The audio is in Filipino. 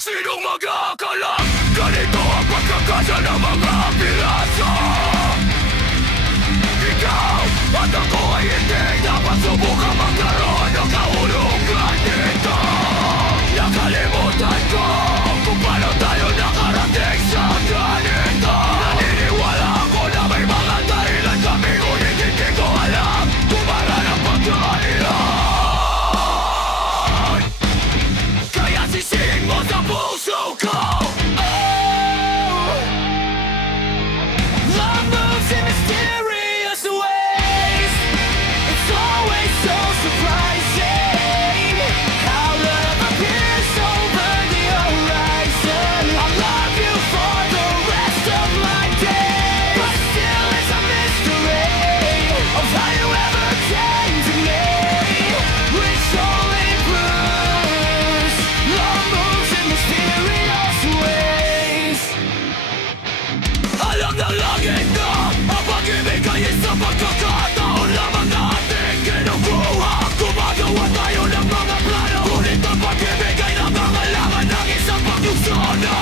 Sinong mag-aakala? Ganito ang pagkakasya ng mga piraso. Ikaw at ako ay hindi dapat subukang magkaroon ng kahulugan dito. Nakalimutan ko kung paano tayo nakarating sa ganito. Naniniwala ako na may mga dahilan kami, ngunit hindi ko alam kung paraan ang pagkailan. Kaya sisihin mo sa puso ko. Love moves in mysterious ways. It's always so surprising how love appears over the horizon. I'll love you for the rest of my days, but still it's a mystery of how you ever came to me, which only proves love moves in mysterious ways. Alam na langit na ang pag-ibig ay isang pagkakataon lamang na ating kinukuha. Gumagawa tayo ng mga plano, ngunit ang pag-ibig ay nangangailangan ng isang pagdusanan.